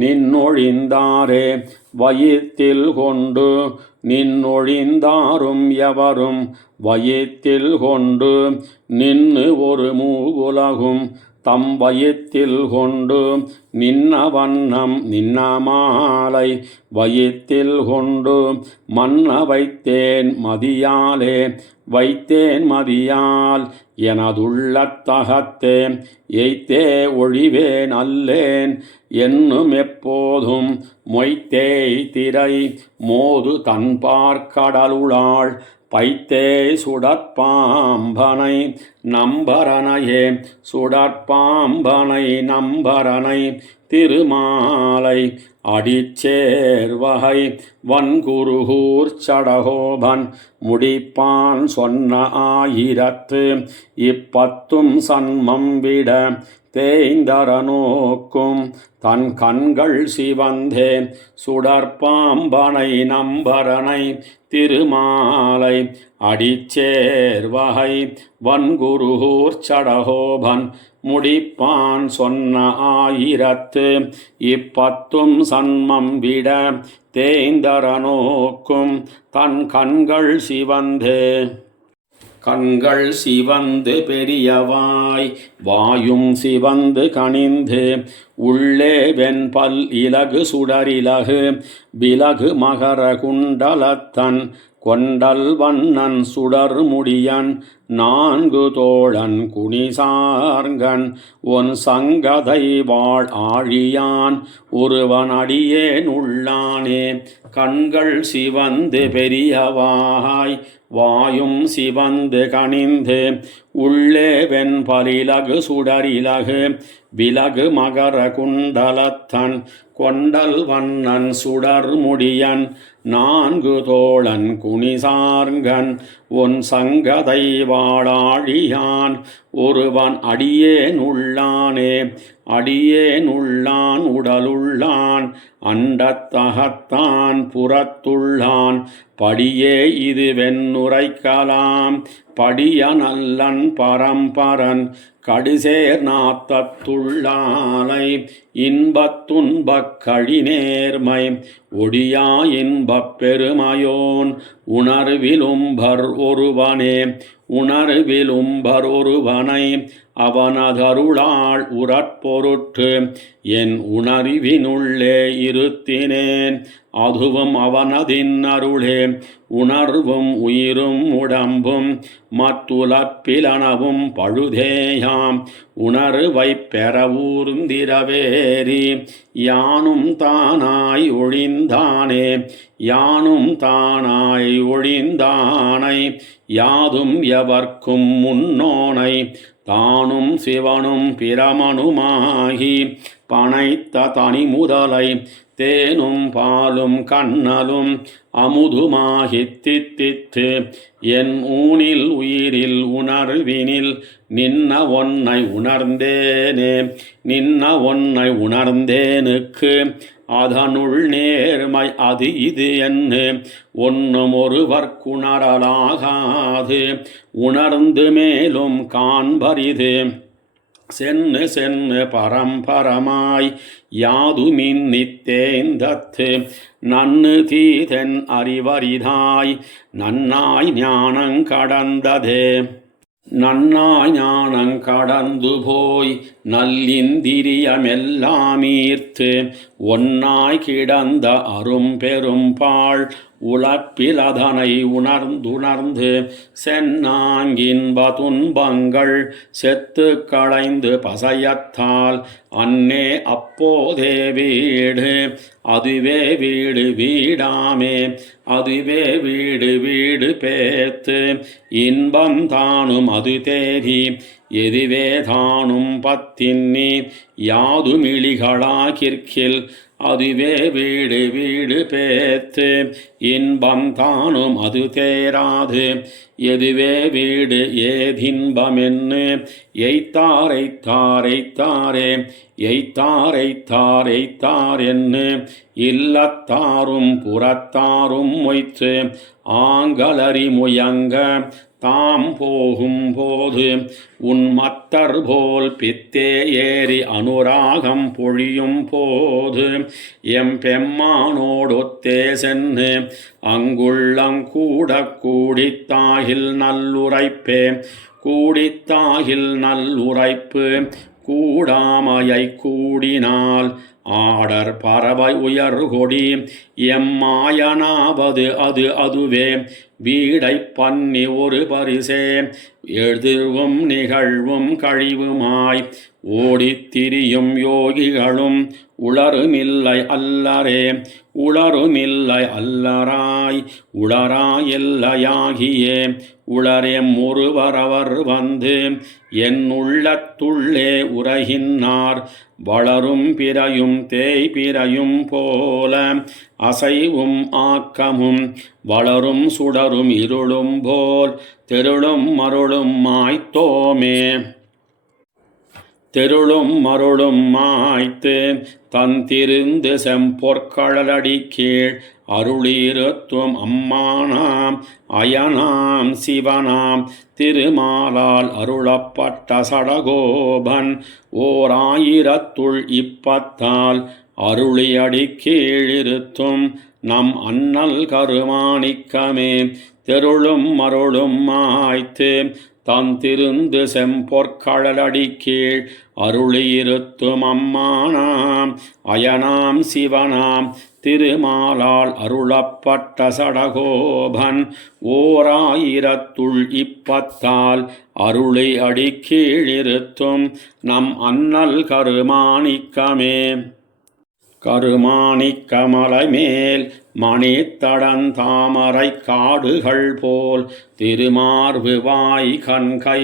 நின்னொழிந்தாரே வயித்தில் கொண்டு நின்னொழிந்தாரும் எவரும் வயித்தில் கொண்டு நின்னு ஒரு மூவுலகும் தம் வயித்தில் கொண்டு நின்ன வண்ணம் நின்ன மாலை வயித்தில் கொண்டு மன்ன வைத்தேன் மதியாலே வைத்தேன் மதியால் எனதுள்ளத்தகத்தே எய்த்தே ஒழிவேன் அல்லேன் என்னும் எப்போதும் மொய்த்தேய் திரை மோது தன்பார்க்கடலுளாள் பைத்தே சுடற்பாம்பனை நம்பரனையே சுடற்பாம்பனை நம்பரனை திருமாலை அடிச்சேர்வகை வன்குருகூர் சடகோபன் முடிப்பான் சொன்ன ஆயிரத்து இப்பத்தும் சன்மம் விட தேய்ந்தர நோக்கும் தன் கண்கள் சிவந்தே சுடற்பாம்பனை நம்பரனை திருமாலை அடிச்சேர்வகை வன்குருகூர் சடகோபன் முடிப்பான் சொன்ன ஆயிரத்து இப்பத்தும் சன்மம் விட தேய்ந்தர நோக்கும் தன் கண்கள் சிவந்தே கண்கள் சிவந்து பெரியவாய் வாயும் சிவந்து கனிந்து உள்ளே வெண்பல் இலகு சுடரிலகு விலகு மகர குண்டலத்தன் கொண்டல் வண்ணன் சுடர் முடியன் நான்கு தோழன் குனிசார்கன் ஒன் சங்கதை வாழ் ஆழியான் ஒருவன் அடியேன் உள்ளானே கண்கள் சிவந்து பெரியவாய் வாயும் சிவந்து கனிந்து உள்ளே வெண்பலிலகு சுடரிலகு விலகு மகர குண்டலத்தன் கொண்டல் வண்ணன் சுடர் முடியன் நான்கு தோழன் குனிசார்கன் ஒன் சங்கதை வாழாழியான் ஒருவன் அடியேன் உள்ளானே அடியேன் உள்ளான் உடலுள்ளான் அண்டத்தகத்தான் புறத்துள்ளான் படியே இது வெண்ணுரைக்கலாம் படிய நல்லன் பரம்பரன் கடிசேர் நாத்தத்துள்ளாலை இன்பத்துன்பக் கழிநேர்மை ஒடியா இன்பப் பெருமையோன் உணர்விலும்பர் ஒருவனே உணர்விலும்பர் ஒருவனை அவனதருளால் உறற்பொருட்டு என் உணர்வினுள்ளே இருத்தினேன் அதுவும் அவனதின் அருளே. உணர்வும் உயிரும் உடம்பும் மத்துலப்பிலனவும் பழுதேயாம் உணர்வைப் பெற ஊர்ந்திரவேரி யானும் தானாய் ஒழிந்தானே. யானும் தானாய் ஒழிந்தானை யாதும் எவர்க்கும் முன்னோனை தானும் சிவனும் பிரமனுமாகி பனைத்த தனி முதலை தேனும் பாலும் கண்ணலும் அமுதுமாகித் தித்தித்து என் ஊனில் உயிரில் உணர்வினில் நின்ன ஒன்னை உணர்ந்தேனே. நின்ன ஒன்னை உணர்ந்தேனுக்கு அதனுள் நேர்மை அது இது என்ன ஒன்னும் ஒருவர்க்குணரலாகாது உணர்ந்து மேலும் காண்பரிது சென்னு சென்னு பரம்பரமாய் யாதுமின்னித்தேந்தத்து நன்னு தீதென் அறிவரிதாய் நன்னாய் ஞானங் கடந்ததே. நன்னாய் ஞானங் கடந்து போய் நல்லிந்திரியமெல்லாமீர்த்து ஒன்னாய் கிடந்த அரும்பெரும் பாழ் உழப்பிலதனை உணர்ந்துணர்ந்து சென்னாங்கின்ப துன்பங்கள் செத்து களைந்து பசையத்தால் அன்னே அப்போதே வீடு அதுவே வீடு வீடாமே. அதுவே வீடு வீடு பேத்து இன்பம் தானும் அது தேதி எதுவே தானும் பத்தின்னி யாதுமிழிகளாகிற்கில் அதுவே வீடு வீடு பேத்து இன்பம் தானும் அது தேராது எதுவே வீடு ஏதின்பமென்னு எய்த்தாரைத்தாரைத்தாரே எய்த்தாரைத்தாரைத்தாரென்னு இல்லத்தாரும் புறத்தாரும் மொய்த்து ஆங்கலறி முயங்க தாம் போகும் போது உன் மத்தர் போல் பித்தே ஏறி அனுராகம் பொழியும் போது எம் பெம்மானோடொத்தே சென்று அங்குள்ளங்கூட கூடித்தாகில் நல்லுரைப்பே. கூடித்தாகில் நல்லுரைப்பு கூடாமையை கூடினால் ஆடர் பறவை உயர்கொடி எம்மாயனாவது அது அதுவே வீடை பண்ணி ஒரு பரிசே எழுதுவும் நிகழ்வும் கழிவுமாய் ஓடித்திரியும் யோகிகளும் உளருமில்லை அல்லரே. உளருமில்லை அல்லராய் உளராயெல்லையாகியே உளரெம் ஒருவரவர் வந்து என் உள்ளத்துள்ளே உரைகின்னார் வளரும் பிறையும் தேய்பிறையும் போல அசைவும் ஆக்கமும் வளரும் சுடரும் இருளும் போல் தெருளும் மருளும் மாய்த்தோமே. தெருளும் மருளும் மாய்த்து தந்திருந்து செம்பொற்கழலடி கீழ் அருளீருத்துவம் அம்மானாம் அயனாம் சிவனாம் திருமாலால் அருளப்பட்ட சடகோபன் ஓர் ஆயிரத்துள் இப்பத்தால் அருளியடி கீழிருத்தும் நம் அண்ணல் கருமாணிக்கமே. தெருளும் மருளும் மாய்த்து தந்திருந்து செம்பொற்கழலடி கீழ் அருளியிருத்தும் அம்மானாம் அயனாம் சிவனாம் திருமாலால் அருளப்பட்ட சடகோபன் ஓர் ஆயிரத்துள் இப்பத்தால் அருளி அடி கீழிருத்தும் நம் அண்ணல் கருமாணிக்கமே. கருமாணிக்கமலை மேல் மணித்தடந்தாமரை காடுகள் போல் திருமார்பு வாய் கண்கை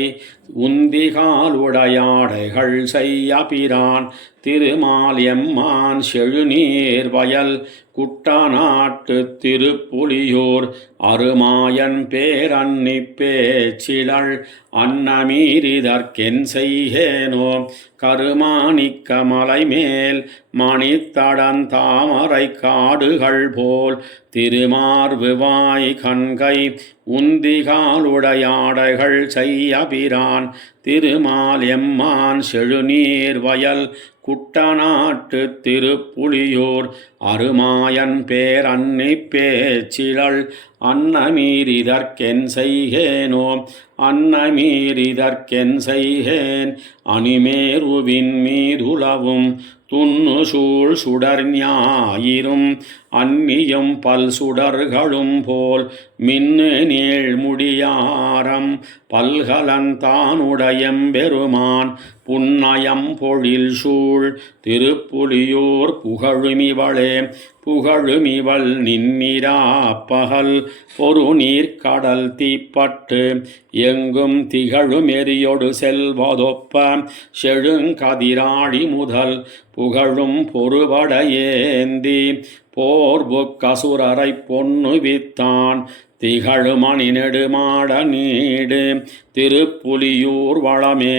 உந்திகாலுடையாடைகள் செய்ய பிரான் திருமால் எம்மான் செழுநீர் வயல் குட்டநாட்டு திருப்புலியூர் அருமாயன் பேரன்னி பேச்சிலள் அன்னமீரிதற்கென் செய்கேனோ. கருமாணிக்கமலை மேல் மணித்தடந்தாமரை காடுகள் போல் திருமார்பு வாய் கண்கை உந்திகாலுடையாடைகள் செய்யபிரான் திருமால் எம்மான் செழுநீர் வயல் குட்டநாட்டு திருப்புலியூர் அருமாயன் பேர் அன்னி பேச்சிழல் அன்னமீரிதற்கென் செய்கேனோ அன்னமீரிதற்கென் செய்கேன் அணிமேருவின் மீதுலவும் துண்ணு சூழ் சுடர் ஞாயிறும் அந்நியும் பல் சுடர்களும் போல் மின்னு நீள் முடியாரம் பல்கலந்தானுடையம்பெருமான் புன்னயம் பொழில் சூழ் திருப்புலியூர் புகழுமிவளே புகழுமிவள் நின்னிராப்பகல் பொரு நீர்க்கடல் தீப்பட்டு எங்கும் திகழுமெறியொடு செல்வதொப்ப செழுங்கதிராழி முதல் புகழும் பொறுபடையேந்தி போர்புக்கசுரரை பொன்னு வித்தான் திகழுமணி நெடுமாட நீடு திருப்புலியூர் வளமே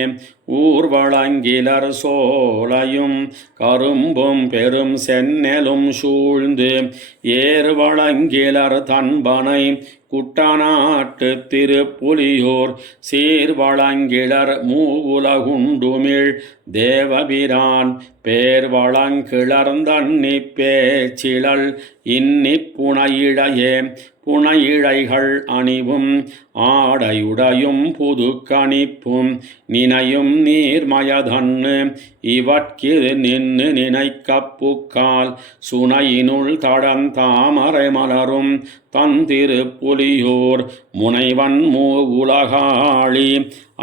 ஊர்வளங்கிலர் சோலையும் கரும்பும் பெரும் செந்நெலும் சூழ்ந்து ஏர்வளங்கிலர் தன்பனை குட்டநாட்டு திருப்புலியூர் சீர்வளங்கிலர் மூவுலகுண்டுமிழ் தேவபிரான் பேர்வளங்கிளர்ந்தன்னி பேச்சிழல் இன்னி புனையிழையே புனையிழைகள் அணிவும் ஆடையுடையும் புது கணிப்பும் நினையும் நீர்மயதன்னு இவற்கிது நின்னு நினைக்கப்புக்கால் சுனையினுள் தடந்தாமரை மலரும் தந்திருப்புலியூர் முனைவன் மூவுலகாளி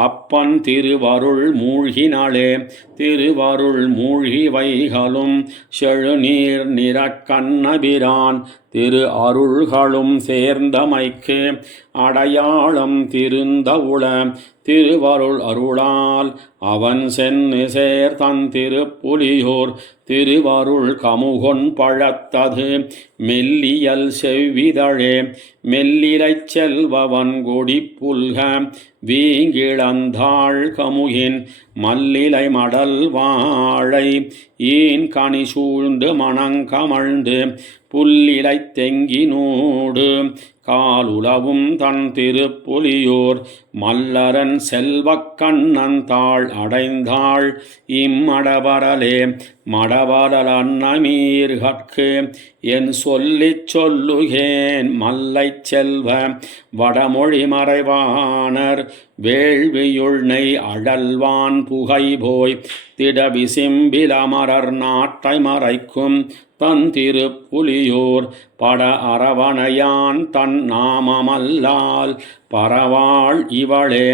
அப்பன் திருவருள் மூழ்கினாலே திருவருள் மூழ்கி வைகளும் செழுநீர் நிறக்கண்ணபிரான் திரு அருள்களும் சேர்ந்தமைக்கு அடையாளம் திருந்தவுள திருவருள் அருளால் அவன் சென்னு சேர்தன் திருப்புலியூர் திருவருள் கமுகொன் பழத்தது மெல்லியல் செவ்விதழே மெல்லிலைச் செல்வவன் கொடி புல்க வீங்கிழந்தாள் கமுகின் மல்லிலை மடல் வாழை ஈன் கனி சூழ்ந்து மணங்கமழ்ந்து புல்லிலை தெங்கினூடு காலுலவும் தன் திருப்புலியூர் மல்லரன் செல்வக்கண்ணன் தாள் அடைந்தாள் இம்மடவரலே மடவரல் அன்னமீர்கட்கு என் சொல்லிச் சொல்லுகேன் மல்லைச் செல்வ வடமொழி மறைவானர் வேள்வியுள்னை அழல்வான் புகை போய் திடவிசிம்பிலமரர் நாட்டை மறைக்கும் தன் திருப்புலியூர் பட அரவணையான் தன் நாமமல்லால் பரவாள் இவளே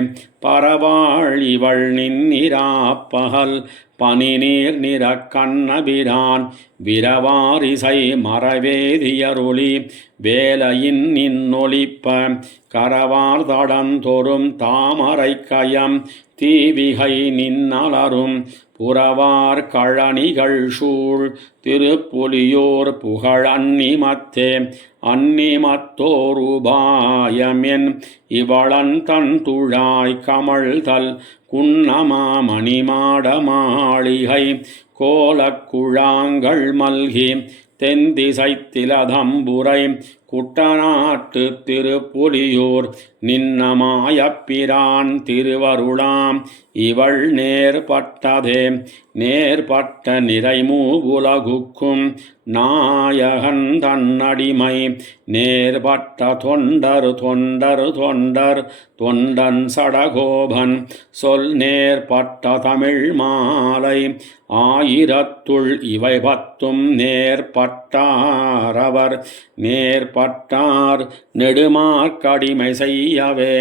பரவாள் இவள் நின்னிராப்பகல் பனிநீர் நிறக்கண்ணபிரான் விரவாரிசை மரவேதியருளி வேலையின் நின்னொலிப்ப கரவார் தடந்தொறும் தாமரை கயம் தீவிகை நின்னலரும் புறவார் கழனிகள் சூழ் திருப்புலியூர் புகழ் அன்னிமத்தே அன்னிமத்தோருபாயமென் இவளன் தன் துழாய் கமழ்தல் குன்னமா மணிமாட மாளிகை கோலக்குழாங்கள் மல்கி தென்திசைத்திலதம்புரை குட்டநாட்டு திருப்புலியூர் நின்னமாயப்பிரான் திருவருளாம் இவள் நேர்பட்டதே நேர்பட்ட நிறைமூவுலகுக்கும் நாயகன் தன்னடிமை நேர்பட்ட தொண்டர் தொண்டர் தொண்டர் தொண்டன் சடகோபன் சொல் நேர்பட்ட தமிழ் மாலை ஆயிரத்துள் இவை பத்தும் நேர்பட்டாரவர் நேர்பட்டார் நெடுமார்க்கடிமை செய்யவே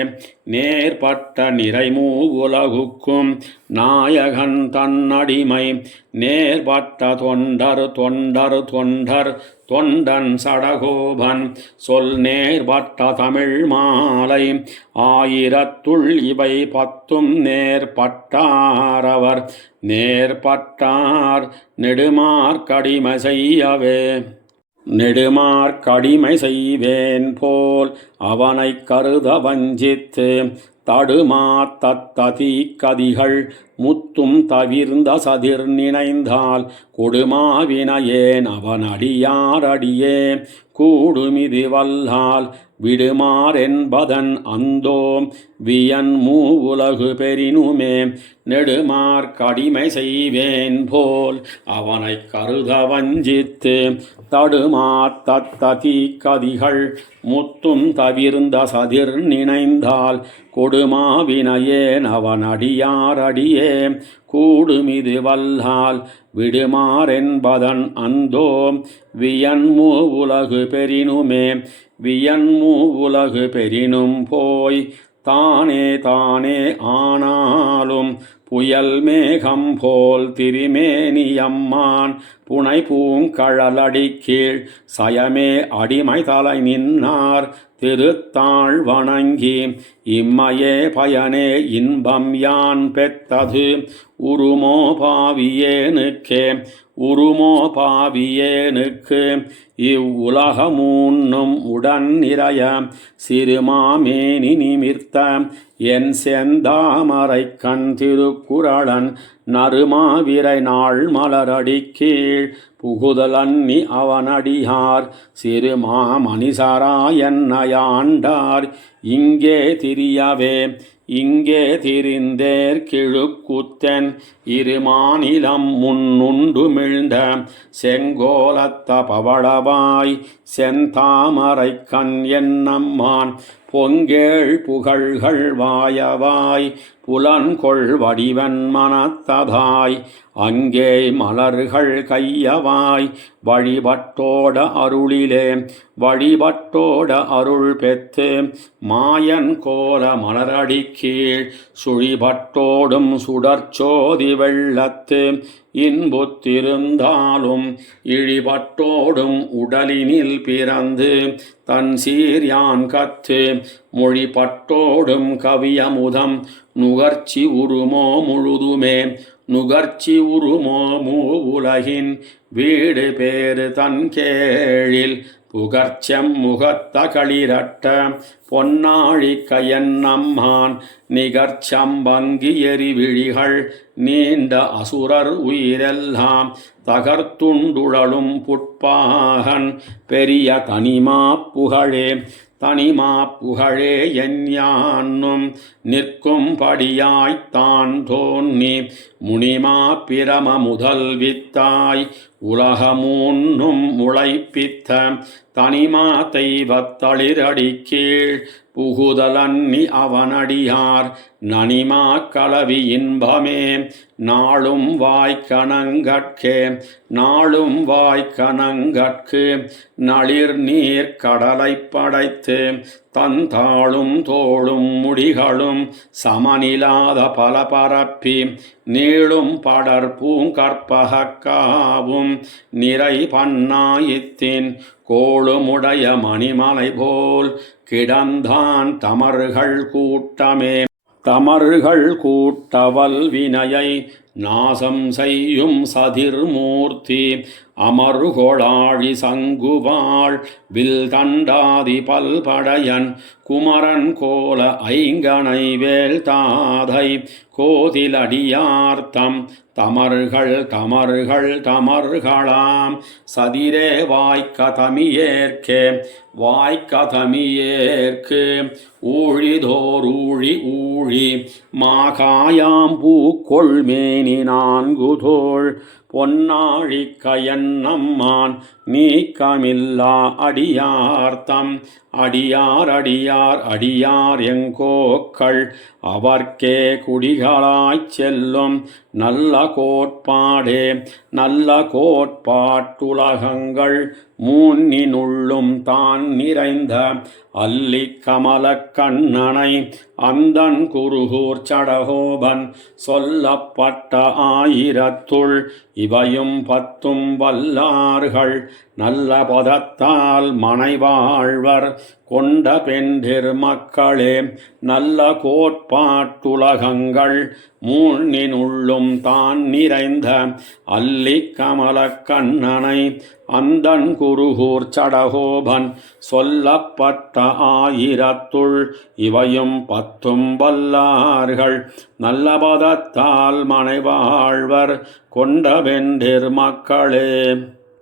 நேர்பட்ட நிறைமூவுலகுக்கும் நாயகன் தன்னடிமை நேர்பட்ட தொண்டர் தொண்டர் தொண்டர் தொண்டன் சடகோபன் சொல் நேர்பட்ட தமிழ் மாலை ஆயிரத்துள் இவை பத்தும் நேர்பட்டாரவர் நேர்பட்டார் நெடுமார்க்கடிமை செய்யவே நெடுமார்க்கடிமை செய்வேன் போல் அவனை கருத வஞ்சித்து தடுமா தத்ததி கதிகள் முத்தும் தவிர்ந்த சதிர் நினைந்தால் கொடுமாவினையேன் அவன் அடியாரடியே கூடுமிது வல்லால் விடுமாறென்பதன் அந்தோ வியன் மூவுலகு பெறினுமே நெடுமார் கடிமை செய்வேன் போல் அவனை கருத வஞ்சித்து தடுமார் தத்ததி கதிகள் முத்தும் தவிர்ந்த சதிர் நினைந்தால் கொடுமாவினையேன் அவன் அடியாரடியே கூடுமிது வல்லால் விடுமாறென்பதன் அந்தோ வியன்மூ உலகு பெறினுமே வியன்மூ உலகு பெறினும் போய் தானே தானே ஆனாலும் புயல் மேகம் போல் திரிமேனியம்மான் புனை பூங்கழலடி கீழ் சயமே அடிமை தலை நின்னார் திருத்தாள் வணங்கி இம்மையே பயனே இன்பம் யான் பெற்றது உருமோ பாவியேனுக்கே உருமோ பாவியேனுக்கு இவ்வுலகமூன்னும் உடன் நிறைய சிறுமாமேனி நிமிர்த்த என் செந்தாமரை கண் திருக்குறளன் நறுமாவிரை நாள் மலரடி கீழ் புகுதல் அன்னி அவனடியார் சிறுமாமணிசராயன்னையாண்டார் இங்கே திரியவே இங்கே திரிந்தேர் கிழுக்குத்தன் இருமாநிலம் முன்னுண்டுமிழ்ந்த செங்கோலத்த பவளவாய் செந்தாமரை கண் என்னம்மான் பொங்கேள் புகழ்கள் வாயவாய் புலன்கொள் வடிவன் மனத்ததாய் அங்கே மலர்கள் கையவாய் வழிபட்டோட அருளிலே வழிபட்டோட அருள் பெற்று மாயன் கோல மலரடி கீழ் சுழிபட்டோடும் சுடர்ச்சோதி வெள்ளத்து இன்புத்திருந்தாலும் இழிபட்டோடும் உடலினில் பிறந்து தன் சீர்யான் கத்து மொழிபட்டோடும் கவியமுதம் நுகர்ச்சி உருமோ முழுதுமே நுகர்ச்சி உருமோ மூவுலகின் வீடு பேறு தன் கேழில் புகர்ச்செம் முகத்த களிரட்ட பொன்னாழி கயன்னம்மான் நிகர்ச்சம்பங்கி எரிவிழிகள் நீண்ட அசுரர் உயிரெல்லாம் தகர்த்துண்டுழலும் புட்பாகன் பெரிய தனிமா புகழே தனிமா புகழே எஞ்ஞான்னும் நிற்கும் படியாய்த்தான் தோன்னி முனிமா பிரம முதல் வித்தாய் உலகமூன்னும் முளைப்பித்த தனிமா தெய்வத்தளிரடி கீழ் புகுதலன்னி அவனடியார் நனிமா கலவி இன்பமே நாளும் வாய்க்கணங்கட்கே நாளும் வாய்க்கணங்கட்கு நளிர் நீர் கடலை படைத்து தந்தாளும் தோளும் முடிகளும் சமனிலாத பல பரப்பி நீளும் படர் பூங்கற்பகாவும் நிறை பன்னாயித்தின் கோளுமுடைய மணிமலை போல் கிடந்தான் தமர்கள் கூட்டமே தமர்கள் கூட்டவல் வினையை நாசம் செய்யும் சதிர்மூர்த்தி அமர்கொளாழி சங்குவாள் வில் தண்டாதி பல்படையன் குமரன் கோல ஐங்கனை வேல் தாதை கோதிலடியார்த்தம் தமர்கள் தமர்கள் தமர்களாம் சதிரே வாய்க்கதமியேற்கே வாய்க்கதமியேற்கு ஊழிதோர் ஊழி ஊழி மாகாயாம் பூக்கொள்மேனி நான்குதோள் பொன்னாழி கயன்னம்மான் நீக்கமில்லா அடியார்த்தம் அடியார் அடியார் அடியார் எங்கோக்கள் அவர்க்கே குடிகளாய்ச் செல்லும் நல்ல கோட்பாடே நல்ல கோட்பாட்டுலகங்கள் மூன்னினுள்ளும் தான் நிறைந்த அல்லி கமலக் கண்ணனை அந்தன் குருகூர் சடகோபன் சொல்லப்பட்ட ஆயிரத்துள் இவையும் பத்தும் வல்லார்கள் நல்ல பதத்தால் மனைவாழ்வர் கொண்ட பெண்டிர் மக்களே நல்ல கோட்பாட்டுலகங்கள் மூன்னினுள்ளும் தான் நிறைந்த அல்லி கமலக் கண்ணனை அந்தன் குருகூர் சடகோபன் சொல்லப்பட்ட ஆயிரத்துள் இவையும் 10 வல்லார்கள் நல்ல பதத்தால் மனைவாழ்வர் கொண்ட வென்றிர் மக்களே.